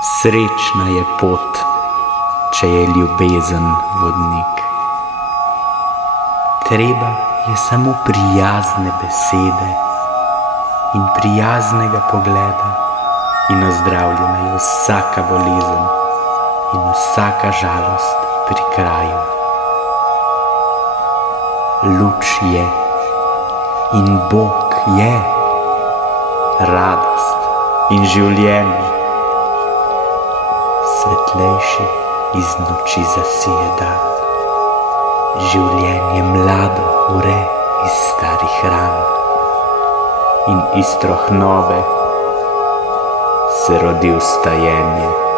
Srečna je pot, če je ljubezen vodnik. Treba je samo prijazne besede in prijaznega pogleda in ozdravljena je vsaka bolezen in vsaka žalost pri kraju. Luč je in Bog je, radost in življenje. Svetlejši iz noči zasije dan, življenje mlado vre iz starih ran in iz trohnove se rodi vstajenje.